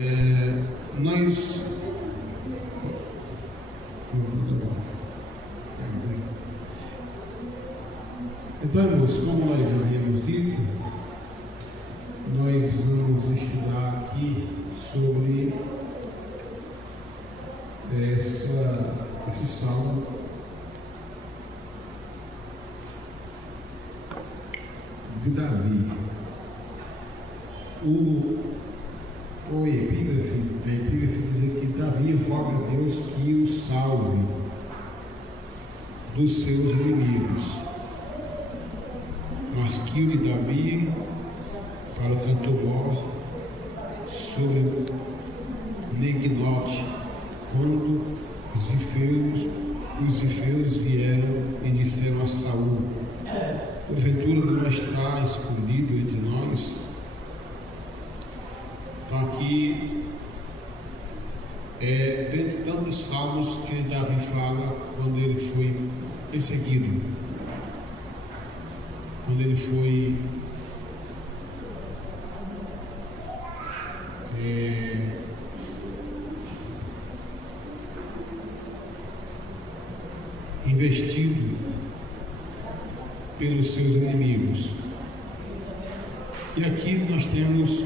Nós então, irmãos, como nós já havíamos dito, nós vamos estudar aqui sobre esse salmo de Davi. O epígrafe diz que Davi roga a Deus que o salve dos seus inimigos. Masquil de Davi para o cantor sobre Neginote, quando os zifeus vieram e disseram a Saul: porventura não está escondido entre nós? Então aqui dentre tantos salmos que Davi fala quando ele foi perseguido, quando ele foi investido pelos seus inimigos. E aqui nós temos,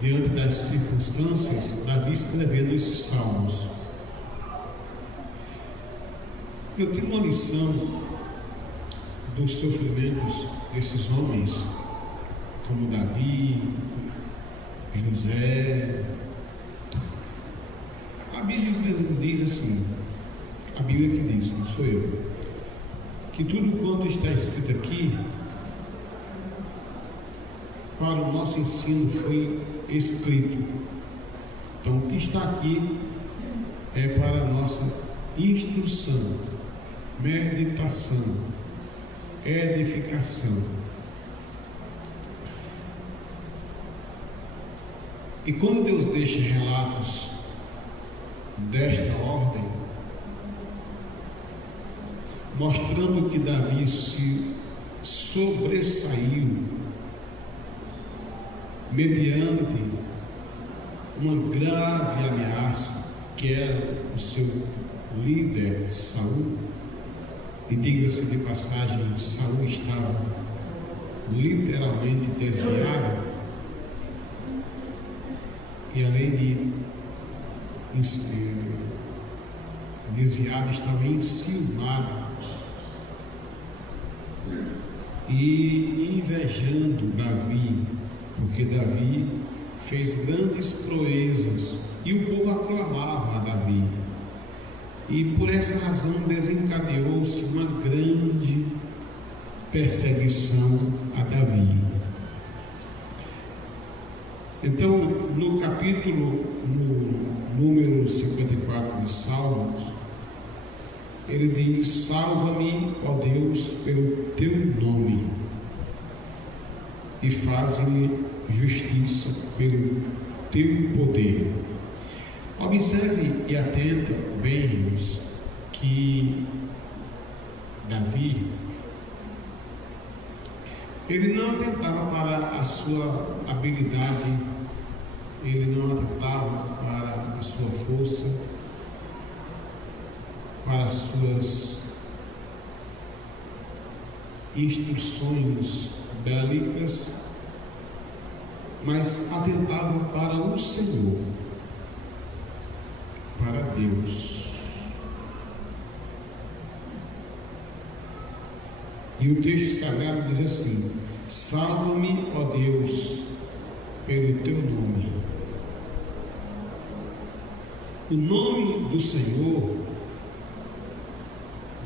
diante das circunstâncias, Davi escrevendo esses salmos. Eu tenho uma lição dos sofrimentos desses homens, como Davi, José. A Bíblia mesmo diz assim, a Bíblia que diz, não sou eu, que tudo quanto está escrito aqui para o nosso ensino foi escrito. Então o que está aqui é para a nossa instrução, meditação, edificação. E quando Deus deixa relatos desta ordem, mostrando que Davi se sobressaiu mediante uma grave ameaça que era o seu líder Saul, e diga-se de passagem, Saul estava literalmente desviado, e além de desviado, estava enciumado e invejando Davi, porque Davi fez grandes proezas e o povo aclamava a Davi. E por essa razão desencadeou-se uma grande perseguição a Davi. Então, no capítulo, no número 54 de Salmos, ele diz: salva-me, ó Deus, pelo teu nome, e faze-me justiça pelo teu poder. Observe e atenta bem, irmãos, que Davi, ele não atentava para a sua habilidade, ele não atentava para a sua força, para as suas instruções bélicas, mas atentava para o Senhor, para Deus. E o texto sagrado diz assim: salva-me, ó Deus, pelo teu nome. O nome do Senhor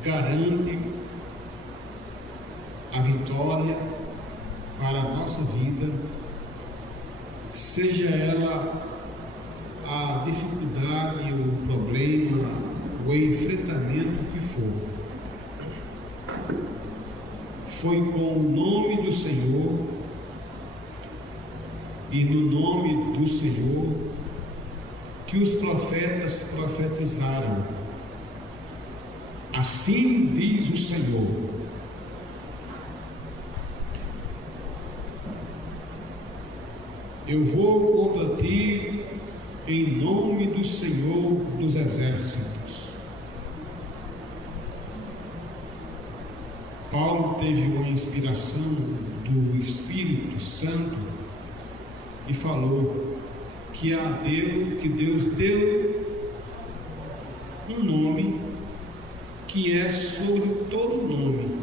garante a vitória para a nossa vida, seja ela a dificuldade, o problema, o enfrentamento que for. Foi com o nome do Senhor e no nome do Senhor que os profetas profetizaram. Assim diz o Senhor: eu vou contra ti em nome do Senhor dos Exércitos. Paulo teve uma inspiração do Espírito Santo e falou que Deus deu um nome que é sobre todo nome,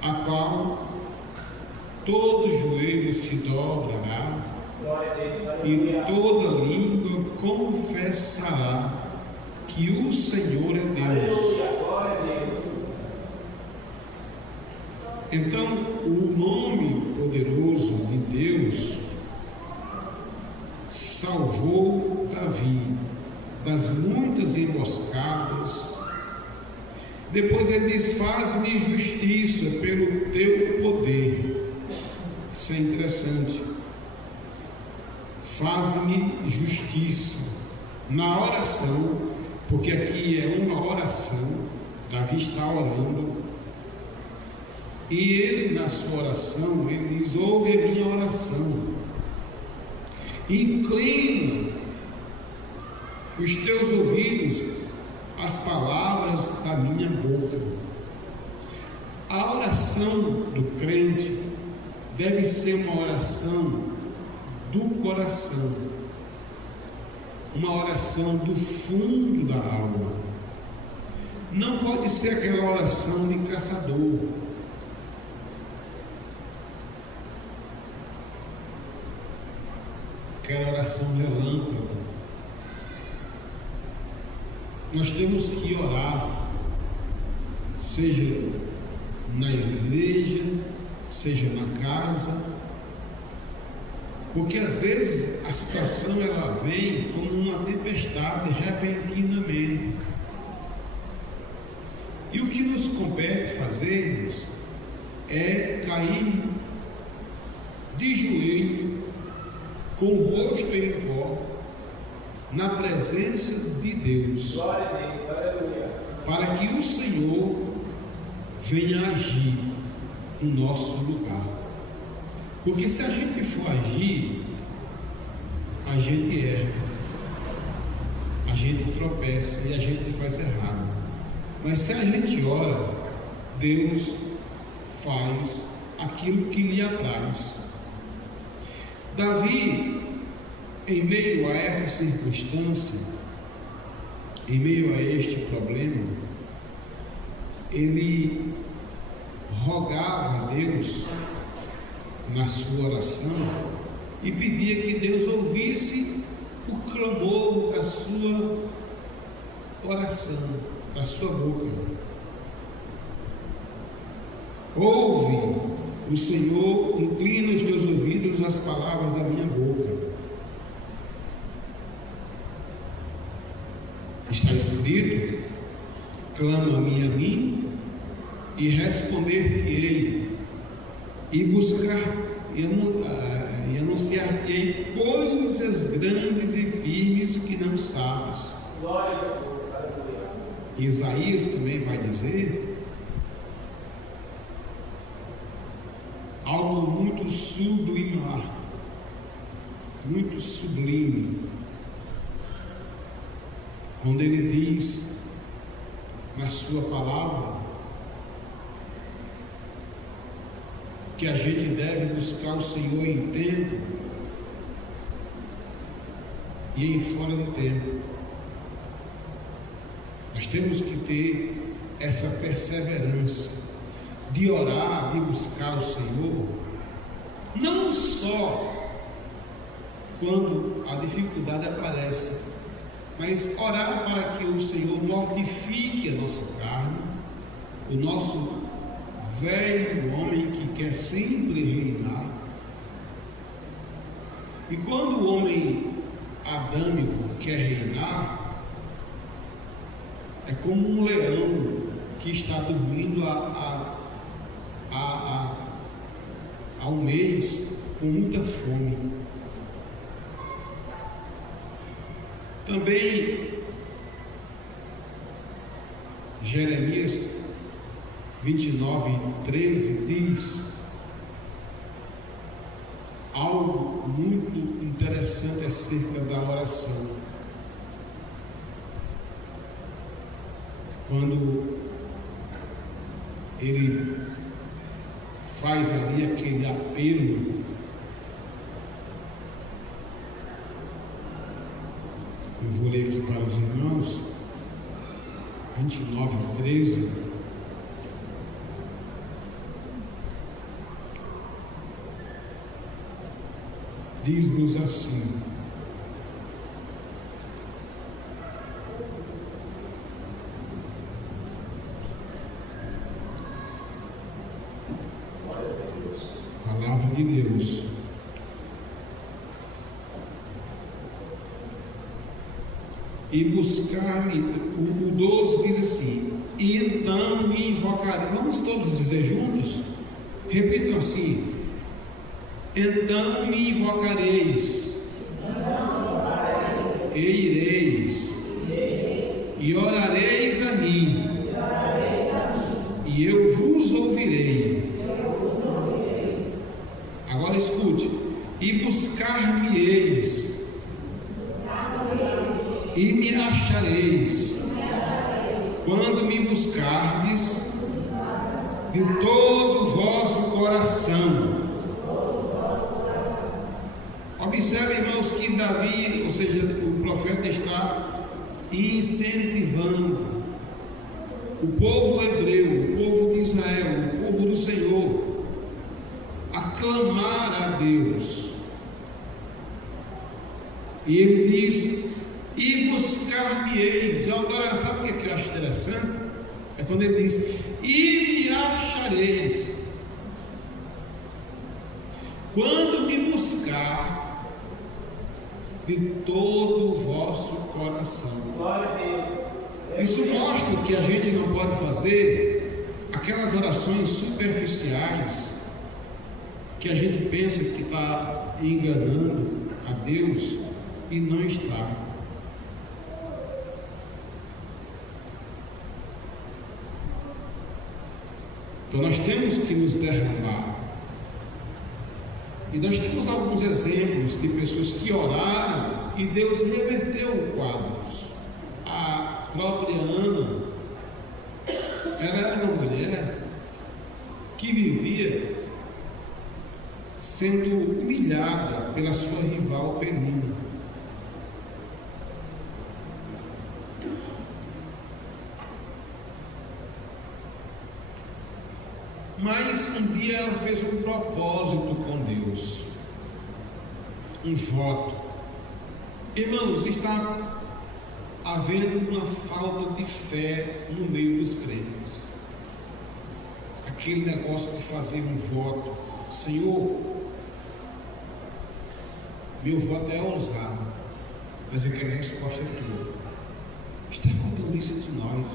a qual todo joelho se dobrará e toda língua confessará que o Senhor é Deus. Então, o nome poderoso de Deus salvou Davi das muitas emboscadas. Depois ele diz: faz-me justiça pelo teu poder. Isso é interessante. Faz-me justiça na oração, porque aqui é uma oração. Davi está orando, e ele, na sua oração, ele diz: ouve a minha oração, inclina os teus ouvidos às palavras da minha boca. A oração do crente deve ser uma oração do coração, uma oração do fundo da alma. Não pode ser aquela oração de caçador. Aquela oração relâmpago. Nós temos que orar, seja na igreja, seja na casa, porque às vezes a situação ela vem como uma tempestade repentinamente. E o que nos compete fazermos é cair de joelho, com o rosto em pó, na presença de Deus, para que o Senhor venha agir no nosso lugar. Porque se a gente for agir, a gente erra, a gente tropeça e a gente faz errado. Mas se a gente ora, Deus faz aquilo que lhe apraz. Davi, em meio a essa circunstância, em meio a este problema, ele rogava a Deus na sua oração e pedia que Deus ouvisse o clamor da sua oração, da sua boca. Ouve, o Senhor, inclina os teus ouvidos às palavras da minha boca. Está escrito: clama-me a mim e responder-te-ei, e e anunciar-te-ei coisas grandes e firmes que não sabes. Isaías também vai dizer algo muito sublime, muito sublime, quando ele diz na sua palavra que a gente deve buscar o Senhor em tempo e em fora do tempo. Nós temos que ter essa perseverança de orar, de buscar o Senhor, não só quando a dificuldade aparece, mas orar para que o Senhor mortifique a nossa carne, o nosso velho homem que quer sempre reinar. E quando o homem adâmico quer reinar, é como um leão que está dormindo há um mês com muita fome. Também Jeremias 29:13 diz algo muito interessante acerca da oração. Quando ele faz ali aquele apelo, eu vou ler aqui para os irmãos, 29:13. Diz-nos assim: Palavra de Deus. E buscar-me, o 12 diz assim: e então me invocarei. Vamos todos dizer juntos? Repitam assim: então me invocareis, e ireis, e orareis a mim, e eu vos ouvirei. Agora escute: e buscar-me-eis, e me achareis, quando me buscardes de todo o vosso coração. Observe, irmãos, que Davi, ou seja, o profeta, está incentivando o povo hebreu, o povo de Israel, o povo do Senhor, a clamar a Deus. E ele diz: e buscar-me-eis. Agora, sabe o que eu acho interessante? É quando ele diz: e me achareis, quando me buscar de todo o vosso coração. Isso mostra que a gente não pode fazer aquelas orações superficiais que a gente pensa que está enganando a Deus e não está. Então nós temos que nos derramar. E nós temos alguns exemplos de pessoas que oraram e Deus reverteu quadros. A própria Ana, ela era uma mulher que vivia sendo humilhada pela sua rival Penina. Mas um dia ela fez um propósito com Deus, um voto. Irmãos, está havendo uma falta de fé no meio dos crentes. Aquele negócio de fazer um voto: Senhor, meu voto é ousado, mas eu quero a resposta tua. Está faltando isso entre nós.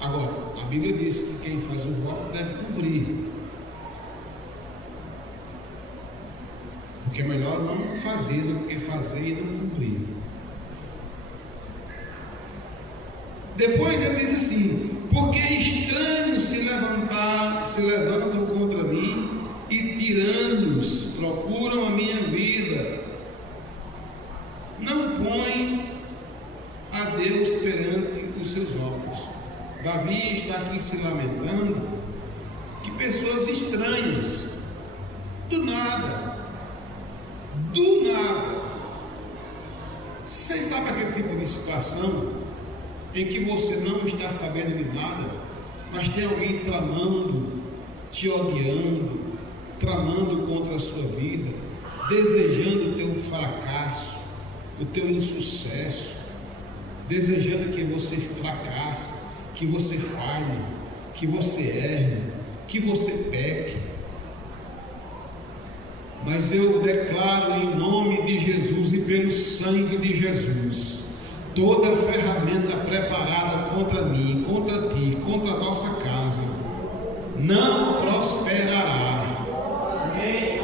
Agora, a Bíblia diz que quem faz o voto deve cumprir. Porque é melhor não fazer do que fazer e não cumprir. Depois ele diz assim: porque estranhos se levantam contra mim e tiranos procuram a minha vida. Não põe a Deus perante os seus olhos. Davi está aqui se lamentando que pessoas estranhas, do nada, vocês sabem aquele tipo de situação em que você não está sabendo de nada, mas tem alguém tramando, te odiando, tramando contra a sua vida, desejando o teu fracasso, o teu insucesso, desejando que você fracasse, que você falhe, que você erre, que você peque. Mas eu declaro em nome de Jesus e pelo sangue de Jesus, toda ferramenta preparada contra mim, contra ti, contra a nossa casa, não prosperará.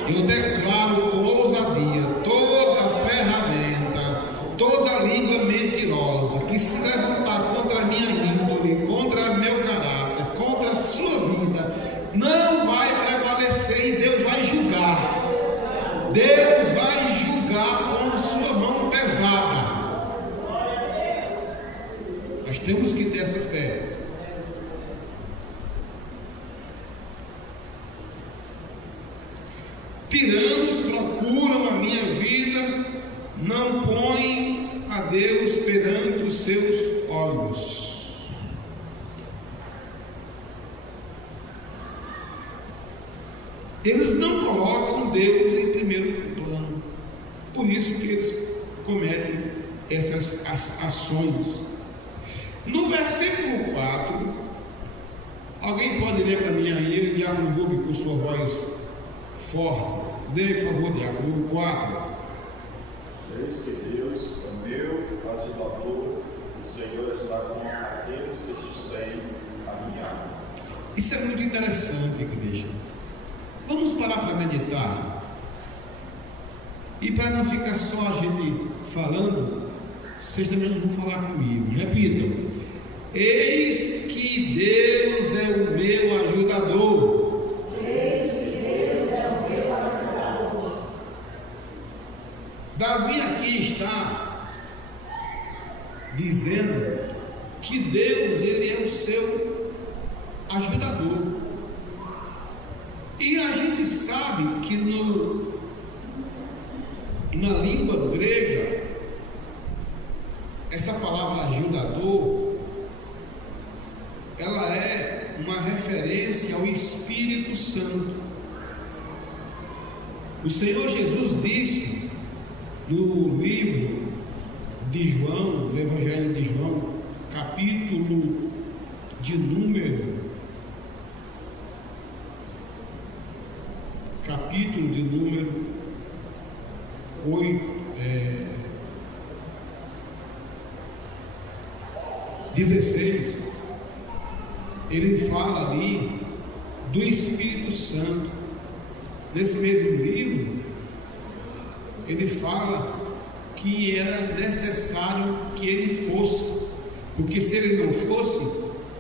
Eu declaro com ousadia: toda ferramenta, toda língua mentirosa que se levantar contra a minha índole, contra meu caráter, contra a sua vida, não vai prevalecer, e Deus Deus vai julgar com sua mão pesada. Nós temos que ter essa fé. Tiranos procuram a minha vida, não põem a Deus perante os seus olhos. Eles não colocam Deus em primeiro plano. Por isso que eles cometem essas ações. No versículo 4, alguém pode ler para mim aí, Diácono Rubio, com sua voz forte. Dê, por favor, Diácono, 4. Eis que Deus, o meu ajudador, o Senhor está com aqueles que sustêm a minha alma. Isso é muito interessante, igreja. Vamos parar para meditar. E para não ficar só a gente falando, vocês também não vão falar comigo. Repitam. Eis que Deus é o meu ajudador. Eis que Deus é o meu ajudador. Davi aqui está dizendo que Deus, ele é o seu ajudador. E a gente sabe que na língua grega, essa palavra ajudador, ela é uma referência ao Espírito Santo. O Senhor Jesus disse no livro de João, no Evangelho de João, capítulo de número 16, ele fala ali do Espírito Santo. Nesse mesmo livro, ele fala que era necessário que ele fosse, porque se ele não fosse,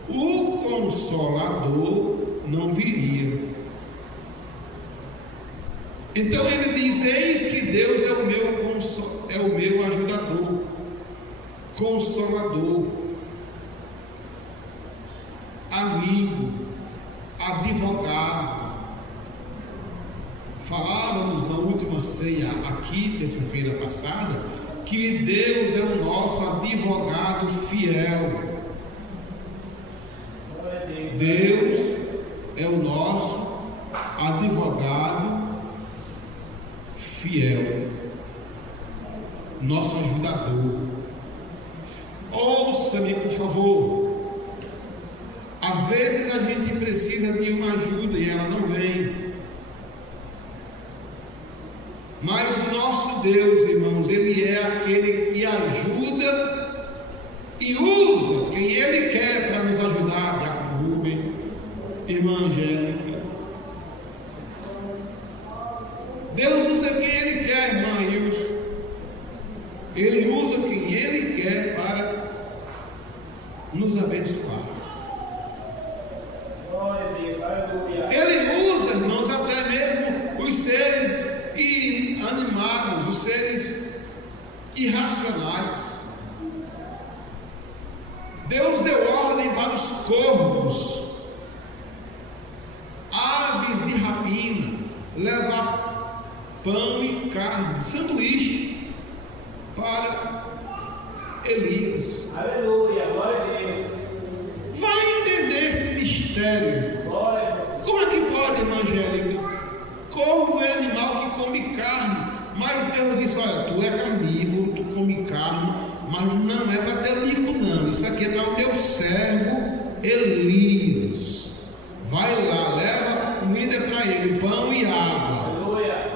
o Consolador não viria. Então ele diz: eis que Deus é o meu ajudador, consolador, amigo, advogado. Falávamos na última ceia aqui, terça-feira passada, que Deus é o nosso advogado fiel. Deus é o nosso advogado fiel, nosso ajudador. Ouça-me, por favor. Às vezes a gente precisa de uma ajuda e ela não vem. Mas o nosso Deus, irmãos, Ele é aquele que ajuda e usa quem Ele quer para nos ajudar. Diácono Rubem, irmã Angélica. Deus usa quem Ele quer, irmã Ilse. Ele usa quem Ele quer para nos abençoar. Ele usa, irmãos, até mesmo os seres animados, os seres irracionais. Deus deu ordem para os corvos, aves de rapina, levar pão e carne, sanduíche para Elias. Aleluia, glória a Deus. Vai entender esse mistério. Como é que pode, irmã Angélica? Corvo é animal que come carne, mas Deus disse: olha, tu é carnívoro, tu come carne, mas não é para teu amigo, não. Isso aqui é para o meu servo Elias. Vai lá, leva comida para ele, pão e água. Aleluia.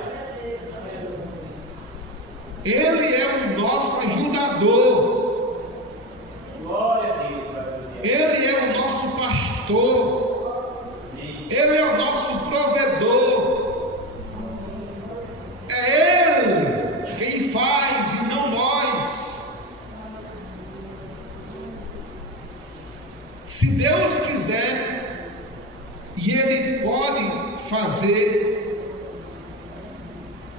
Ele é o nosso ajudador. Glória a Deus. Ele é o nosso pastor. Ele é o nosso provedor. É Ele quem faz e não nós. Se Deus quiser, e Ele pode fazer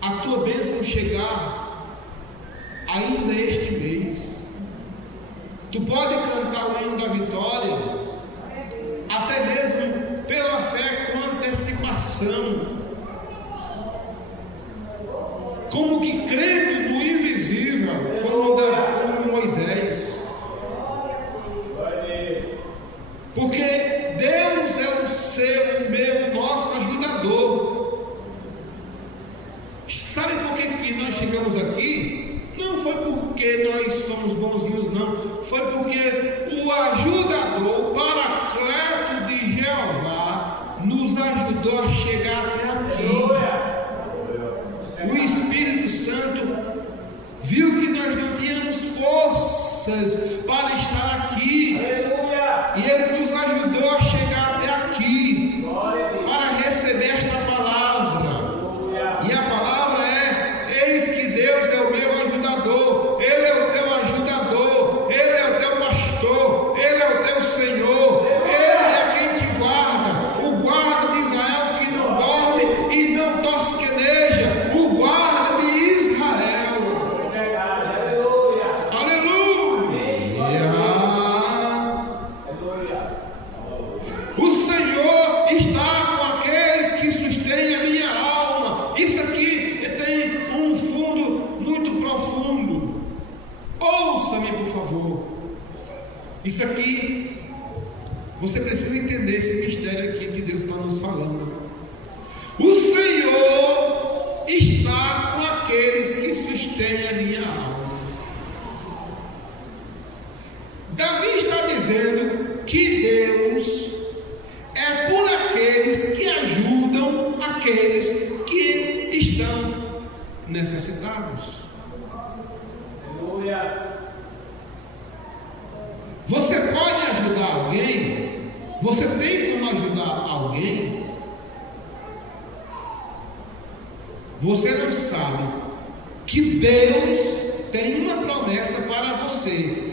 a tua bênção chegar ainda este mês. Tu pode cantar o hino da vitória, até mesmo pela fé com antecipação, como que crendo no invisível, como Moisés. Porque Deus é o seu, o meu, nosso ajudador. Sabe por que nós chegamos aqui? Não foi porque nós somos bonzinhos, não. Foi porque o ajudador, o Paracleto de Jeová, nos ajudou a chegar até aqui. O Espírito Santo viu que nós não tínhamos forças para estar aqui. E Ele nos ajudou a chegar até aqui para receber esta palavra. E a palavra é: eis que Deus é o meu ajudador. Ele é o teu ajudador. Ele é o teu pastor. Ele é o teu Senhor. Ele é quem te guarda. O guarda de Israel que não dorme e não tosqueneja. O guarda de Israel. O Senhor está com aqueles que sustêm a minha alma. Isso aqui tem um fundo muito profundo. Ouça-me, por favor. Isso aqui, você precisa entender esse mistério aqui que Deus está nos falando. O Senhor está com aqueles que sustêm a minha alma. Davi está dizendo que Deus é por aqueles que ajudam aqueles que estão necessitados. Aleluia. Você pode ajudar alguém? Você tem como ajudar alguém? Você não sabe que Deus tem uma promessa para você.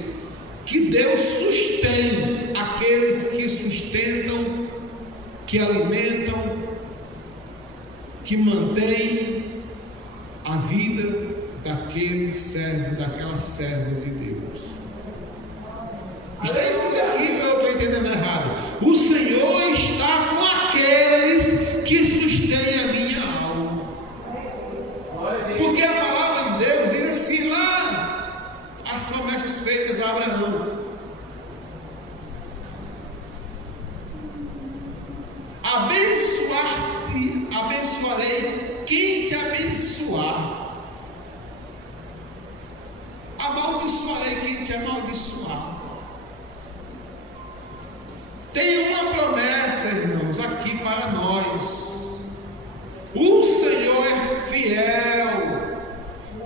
Que Deus sustém aqueles que sustentam, que alimentam, que mantêm a vida daquele servo, daquela serva de Deus. Está escrito aqui, eu estou entendendo errado. O Senhor está com aqueles que sustêm a minha alma. Porque a palavra de Deus diz assim lá, as promessas feitas a Abraão: abençoarei quem te abençoar, amaldiçoarei quem te amaldiçoar. Tem uma promessa, irmãos, aqui para nós. O Senhor é fiel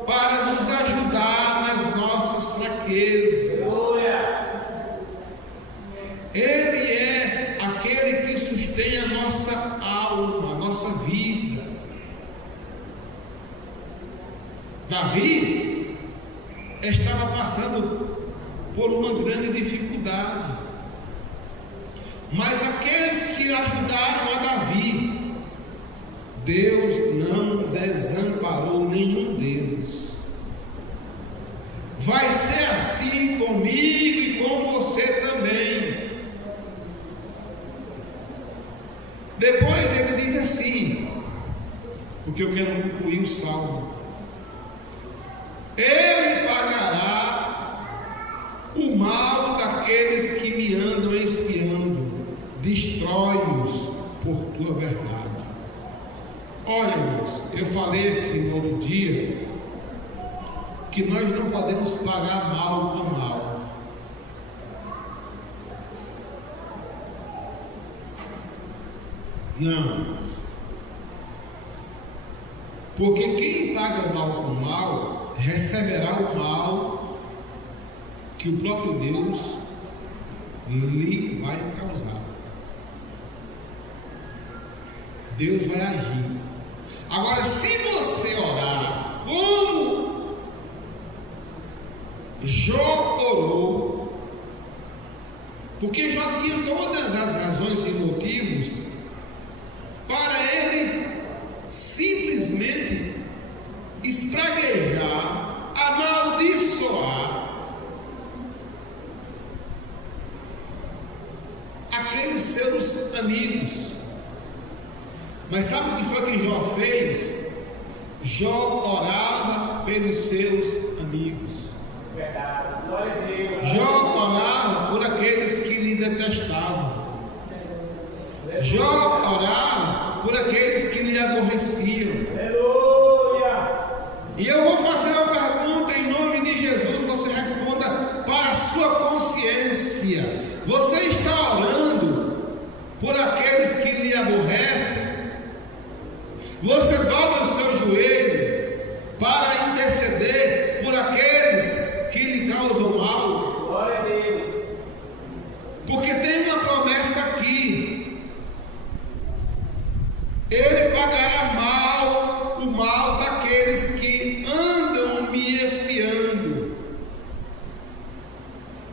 para nos ajudar nas nossas fraquezas. Ele é aquele que sustém a nossa alma, a nossa vida. Davi estava passando por uma grande dificuldade, mas aqueles que ajudaram a Davi, Deus não desamparou nenhum deles. Vai ser assim comigo e com você também. Depois ele diz assim, porque eu quero concluir o salmo: Ele pagará o mal daqueles que me andam espiando, destrói-os por tua verdade. Olha, irmãos, eu falei aqui no outro dia que nós não podemos pagar mal com mal. Não. Porque quem paga o mal com mal receberá o mal que o próprio Deus lhe vai causar. Deus vai agir. Agora, se você orar como Jó orou, porque Jó tinha todas as razões e motivos para ele simplesmente Mas sabe o que foi que Jó fez? Jó orava pelos seus amigos. Verdade. Glória a Deus. Jó orava por aqueles que lhe detestavam. Jó orava por aqueles que lhe aborreciam. Aleluia. E eu vou fazer uma pergunta em nome de Jesus, você responda para a sua consciência. Você está orando por aqueles que lhe aborrecem? Você dobra o seu joelho para interceder por aqueles que lhe causam mal? Glória a Deus. Porque tem uma promessa aqui: Ele pagará o mal daqueles que andam me espiando.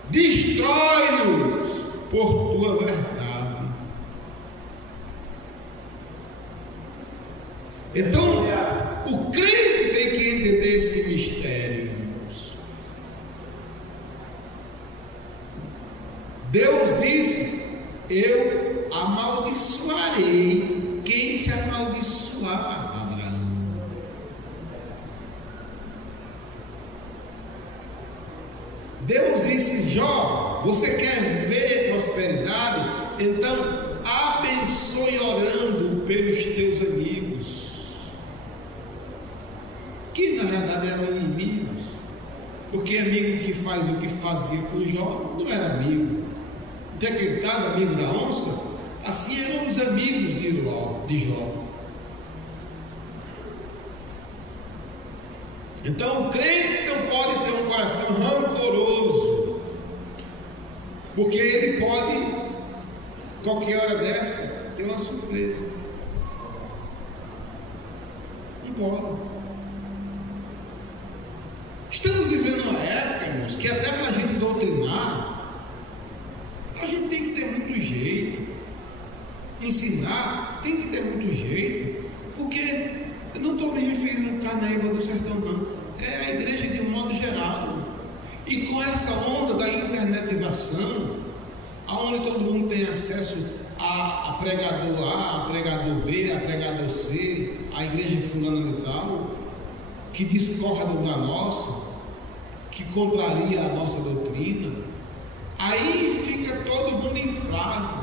Destrói-os por tua verdade. Então, o crente tem que entender esse mistério, irmãos. Deus disse: eu amaldiçoarei quem te amaldiçoar, Abraão. Deus disse: Jó, você quer ver prosperidade? Então abençoe orando pelos teus amigos, que na verdade eram inimigos, porque amigo que faz o que fazia com Jó não era amigo. Decretado amigo da onça, assim eram os amigos de Jó. Então o crente não pode ter um coração rancoroso, porque ele pode, qualquer hora dessa, ter uma surpresa. Não pode. Estamos vivendo uma época, irmãos, que até para a gente doutrinar, a gente tem que ter muito jeito. Ensinar tem que ter muito jeito, porque eu não estou me referindo ao Carnaíba do Sertão, não. É a igreja de um modo geral. E com essa onda da internetização, onde todo mundo tem acesso a pregador A, a pregador B, a pregador C, a igreja fulana de tal, que discordam da nossa, que contraria a nossa doutrina, aí fica todo mundo inflado,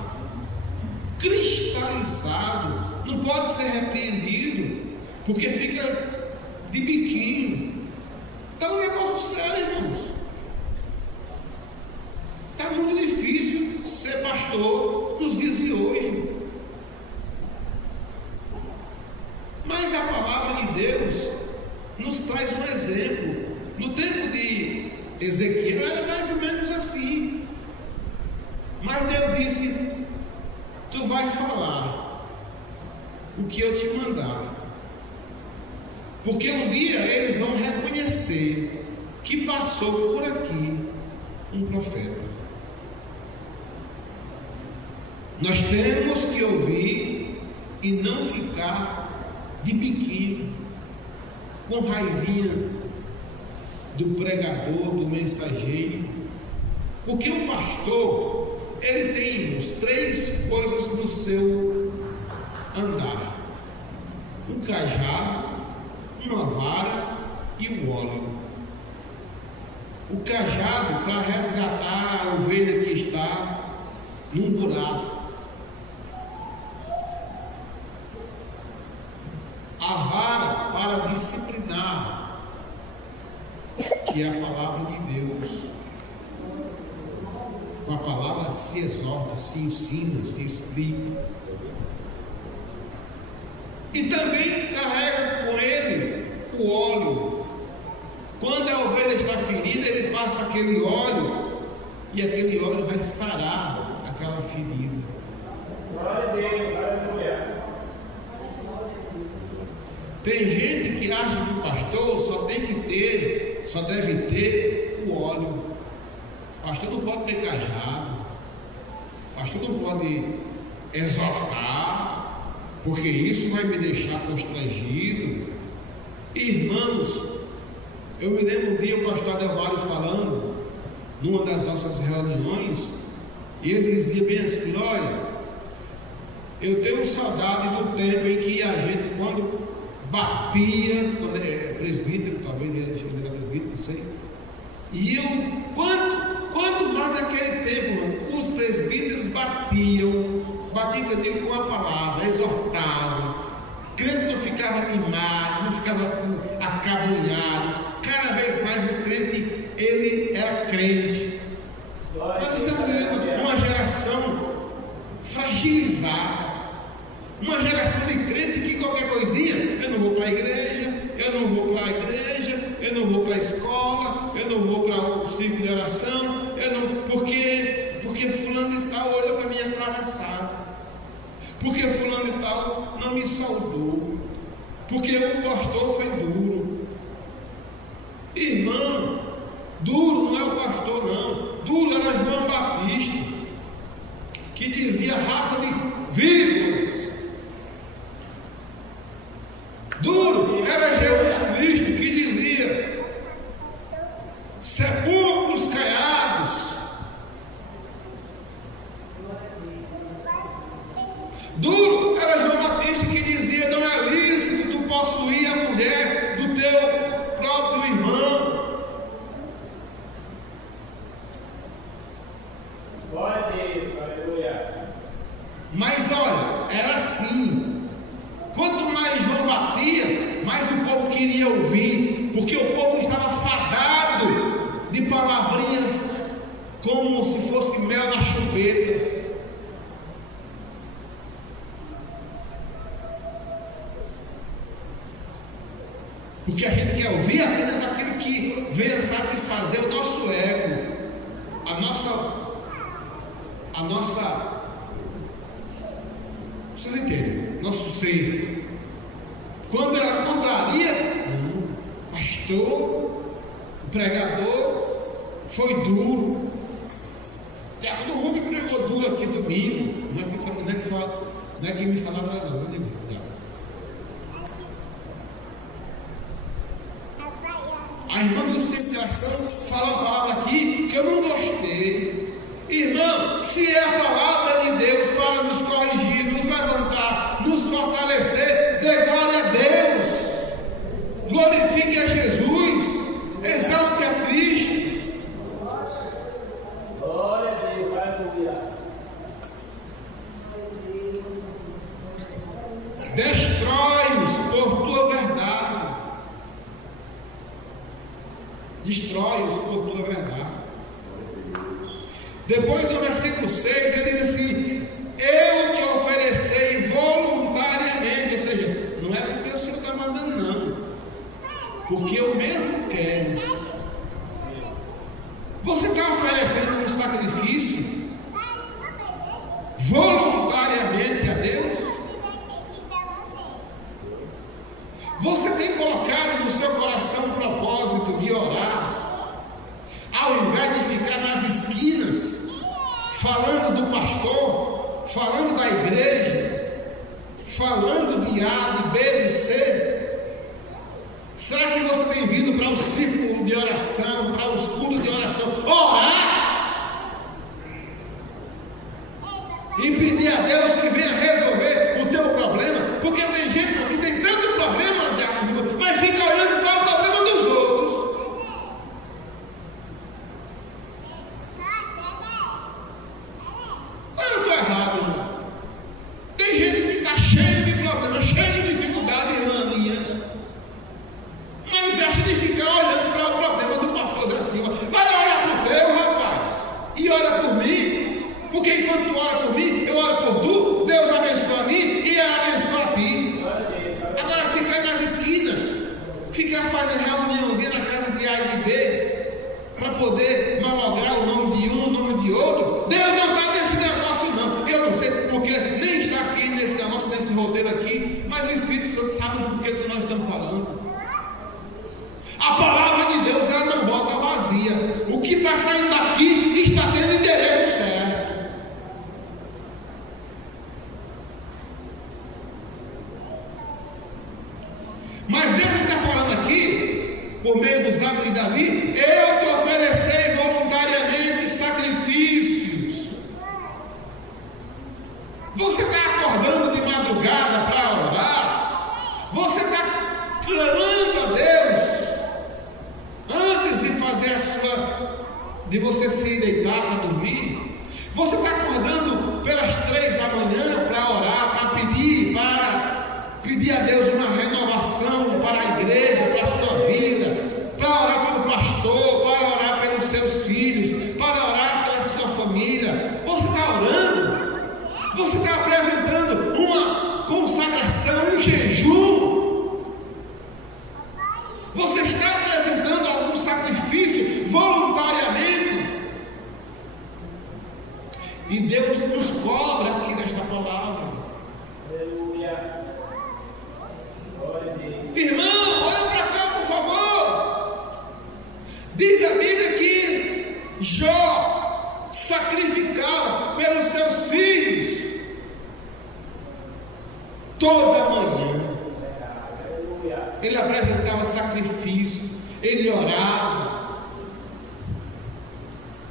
cristalizado, não pode ser repreendido, porque fica de biquinho. Está um negócio sério, irmãos. Está muito difícil ser pastor nos dias de hoje. Mas a palavra de Deus nos traz um exemplo. No tempo de Ezequiel era mais ou menos assim. Mas Deus disse: tu vai falar o que eu te mandar, porque um dia eles vão reconhecer que passou por aqui um profeta. Nós temos que ouvir e não ficar de biquinho, com raivinha do pregador, do mensageiro, porque o pastor, ele tem três coisas no seu andar: um cajado, uma vara e o óleo. O cajado para resgatar a ovelha que está num buraco, a vara para disciplinar, que é a palavra de Deus. Com a palavra se exorta, se ensina, se explica. E também carrega com ele o óleo. Quando a ovelha está ferida, ele passa aquele óleo, e aquele óleo vai sarar aquela ferida. Glória a Deus, aleluia. Tem gente que acha que o pastor só deve ter o óleo. O pastor não pode ter cajado. O pastor não pode exortar, porque isso vai me deixar constrangido. Irmãos, eu me lembro um dia o pastor Adelmário falando numa das nossas reuniões, e ele dizia bem assim: olha, Eu tenho saudade do tempo em que a gente, quando batia, quando era presbítero, talvez ele era presbítero, não sei. E eu, quanto mais naquele tempo, os presbíteros batiam que eu digo com a palavra, exortavam. O crente não ficava mimado, não ficava acabunhado. Cada vez mais o crente, ele era crente. Nós estamos vivendo uma geração fragilizada. Uma geração de crente que qualquer coisinha, eu não vou para a igreja, eu não vou para a igreja, eu não vou para a escola, eu não vou para o círculo de oração, porque fulano e tal olhou para mim atravessado, porque fulano e tal não me saudou, porque o pastor foi duro. Irmão, duro não é o pastor não, duro era João Batista, que dizia raça de víboras. Duro era Jesus Cristo, que dizia sepulcros caiados. Duro era João Batista, que dizia: não é lícito tu possuir a mulher do teu próprio irmão. Glória a Deus, aleluia. Mas olha, era assim. Quanto mais João batia, mais o povo queria ouvir, porque o povo estava fadado de palavrinhas como se fosse mel na chupeta. Porque a gente quer ouvir apenas aquilo que venha satisfazer o nosso ego, a nossa, vocês entendem? Nosso ser. Quando ela contraria, não, pastor, o pregador foi duro. Tiago do Hulk pregou duro aqui domingo. Não é que me falava nada, não. A irmã do centro de oração falou a palavra aqui que eu não gostei. Irmão, se é a palavra de Deus para nos corrigir, nos levantar, nos fortalecer, dê glória a Deus, glorifique a Jesus, exalte a Cristo. Glória a Deus, aleluia. Destrói-os por tua verdade. Destrói-os por tua verdade. Depois do versículo 6, ele diz assim: eu te ofereci voluntariamente. Ou seja, não é porque o Senhor está mandando, não, porque eu mesmo quero. Você está oferecendo um sacrifício voluntariamente a Deus? Você tem colocado no seu coração o propósito de orar, ao invés de ficar nas esquinas falando do pastor, falando da igreja, falando de A, de B, de C? Será que você tem vindo para o círculo de oração, para os cultos de oração, orar e pedir a Deus que venha resolver o teu problema? Porque tem gente que tem tanto problema, mas fica olhando para o problema dos outros. Eu estou errado, irmão. Tem gente que está cheio de problemas, cheio de dificuldade, irmã minha, mas acha de ficar olhando para o problema do pastor da Silva. Vai olhar para o teu, rapaz, e ora por mim, porque enquanto tu ora por mim, eu oro por tu. Deus abençoa a mim e abençoa a ti. Agora ficar nas esquinas, ficar fazendo reuniãozinha na casa de A e de B, para poder malograr o nome de um, o nome de outro. Deus não está nesse negócio, não. Eu não sei porque nem está aqui nesse negócio, nesse roteiro aqui, mas o Espírito Santo sabe por que nós estamos falando. A palavra de Deus, ela não volta vazia. O que está saindo daqui está tendo endereço certo. Mas Deus está falando aqui, por meio dos lábios de Davi: eu te ofereci voluntariamente sacrifícios. Você está acordando pedir a Deus uma renovação para a igreja, para a sua vida, para orar pelo pastor, para orar pelos seus filhos, para orar pela sua família. Você está orando? Você está apresentando uma consagração, um jejum? Você está apresentando algum sacrifício voluntariamente? E Deus nos cobra aqui nesta palavra. Aleluia. Glória a Deus. Irmão, olha para cá, por favor. Diz a Bíblia que Jó sacrificava pelos seus filhos toda manhã. Ele apresentava sacrifício, ele orava.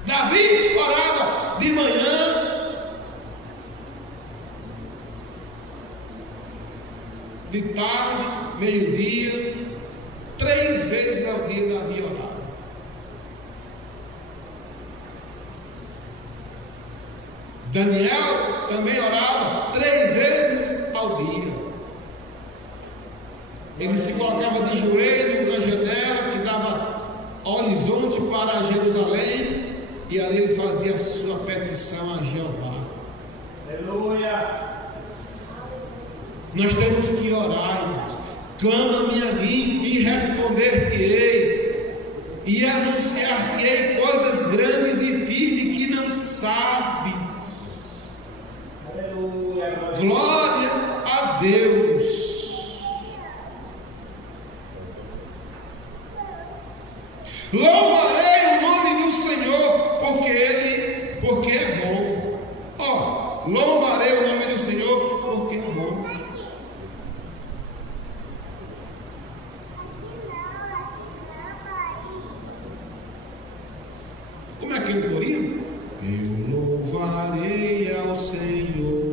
Davi orava de manhã, de tarde, meio-dia, 3 vezes ao dia Davi orava. Daniel também orava 3 vezes ao dia. Ele se colocava de joelho na janela que dava horizonte para Jerusalém, e ali ele fazia a sua petição a Jeová. Aleluia. Nós temos que orar, irmãos. Clama-me a mim e responder-te-ei, e anunciar-te-ei coisas grandes e firmes que não sabes. Aleluia. Glória a Deus. Louvarei o nome do Senhor, porque é bom. Louvarei o nome do Senhor, porque é bom. Como é aquele corinho? Eu louvarei ao Senhor.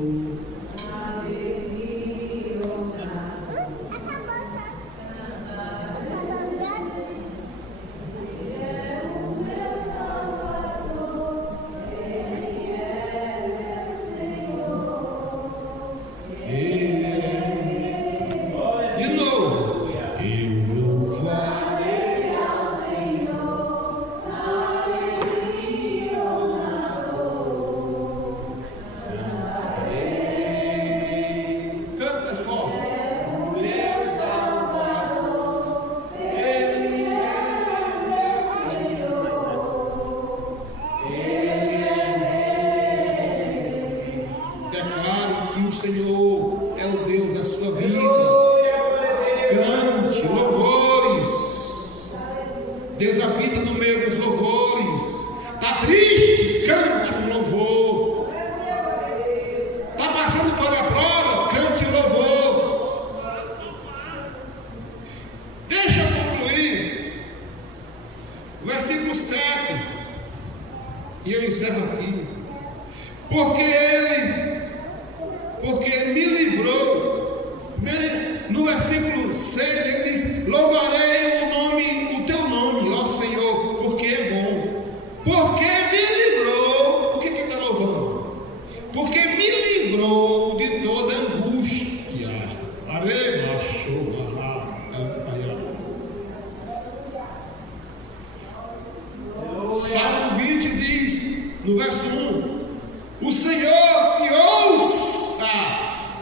Salmo 20 diz, no verso 1: o Senhor te ouça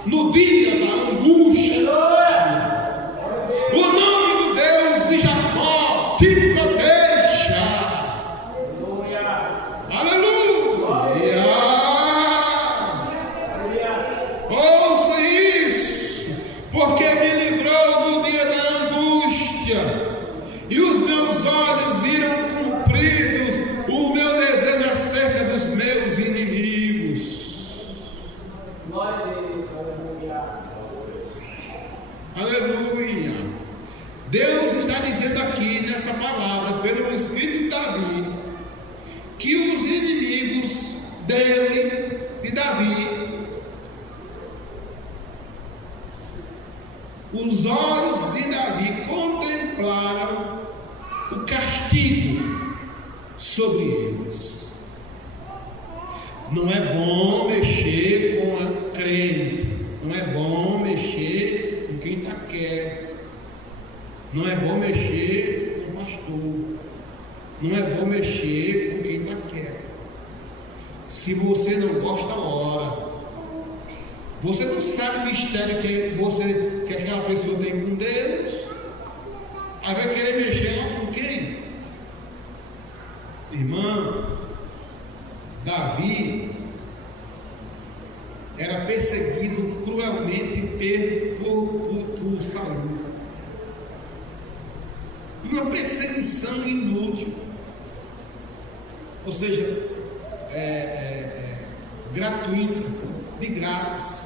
no dia da angústia. O nome do Deus de Jacó te proteja. Aleluia. Ouça isso, porque me livrou no dia da angústia, e os meus olhos viram cumpridos o meu desejo acerca dos meus inimigos. Glória a Deus. Aleluia. Deus está dizendo aqui nessa palavra, pelo Espírito de Davi, que os inimigos dele, de Davi, os olhos de Davi contemplaram o castigo sobre eles. Não é bom mexer com a crente, não é bom mexer com quem está quieto. Não é bom mexer com o pastor. Não é bom mexer com quem está quieto. Se você não gosta, ora. Você não sabe o mistério que aquela pessoa tem com Deus. Aí vai querer mexer lá com quem? Irmã, Davi era perseguido cruelmente por Saul. Uma perseguição inútil. Ou seja, gratuita, de grátis.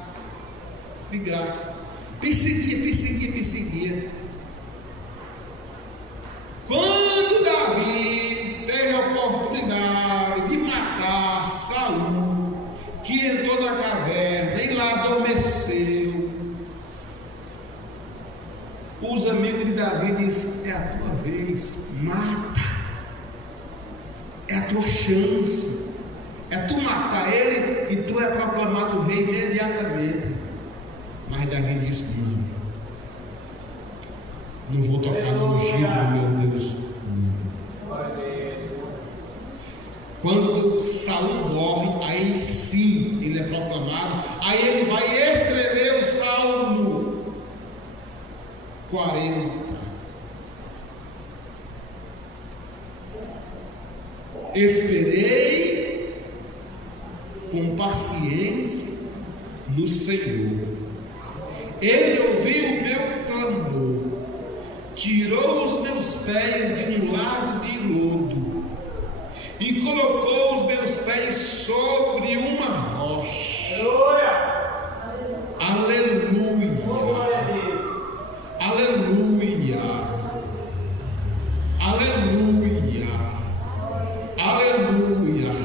De graça. Perseguia. Quando Davi teve a oportunidade de matar Saul, que entrou na caverna e lá adormeceu, os amigos de Davi disseram: é a tua vez, mata, é a tua chance, é tu matar ele e tu é proclamado rei imediatamente. Mas Davi disse: não vou tocar no ungido do meu Deus, não. Quando Saul morre, aí sim ele é proclamado. Aí ele vai escrever o Salmo 40. Esperei com paciência no Senhor. Ele ouviu o meu clamor, tirou os meus pés de um lago de lodo e colocou os meus pés sobre uma rocha. Aleluia! Aleluia! Aleluia! Aleluia!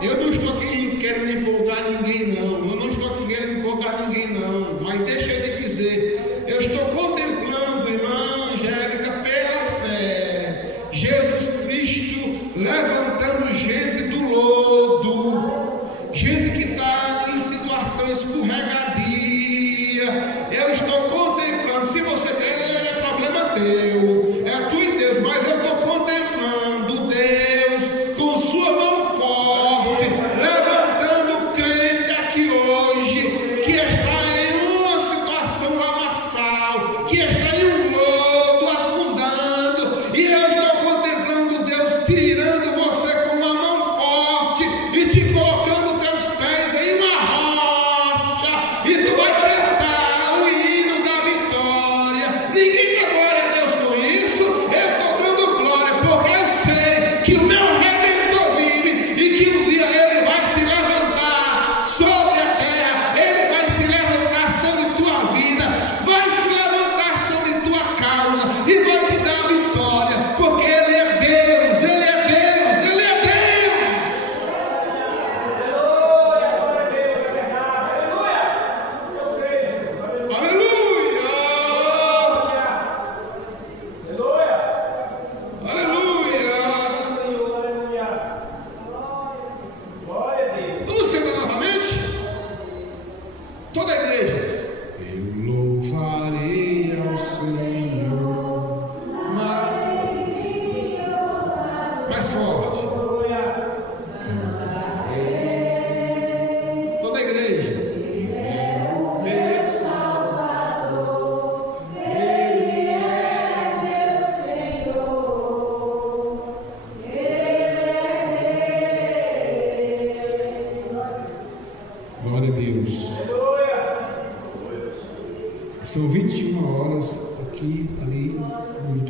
Eu não estou aqui querendo empolgar ninguém, não. Eu não estou aqui querendo empolgar ninguém, não. Mas deixa eu te dizer, eu estou contemplando, irmã Angélica, pela fé, Jesus Cristo levantando gente do lodo, gente que está em situação escorregadia. Eu estou contemplando. Se você tem, é problema teu, é tu e Deus, mas eu estou contemplando Deus com sua mão forte, levantando crente aqui hoje, que está em uma situação lamaçal, que está em um lodo afundando, e eu estou contemplando Deus tirando você com uma mão forte e te colocando teus pés em uma rocha, e tu vai cantar o hino da vitória. Ninguém dá glória a Deus com isso. Eu estou dando glória porque eu sei que o meu Redentor vive e que um dia ele vai se levantar sobre a terra, ele vai se levantar sobre tua vida, vai se levantar sobre tua causa e vai te dar vitória, porque ele é Deus, ele é Deus, ele é Deus. Aleluia! Aleluia! Vamos cantar novamente? Toda a igreja. Eu louvarei ao Senhor. Mais forte. Toda a igreja. Meu Salvador, Ele é meu Senhor, glória a Deus. São 21 horas aqui, ali, no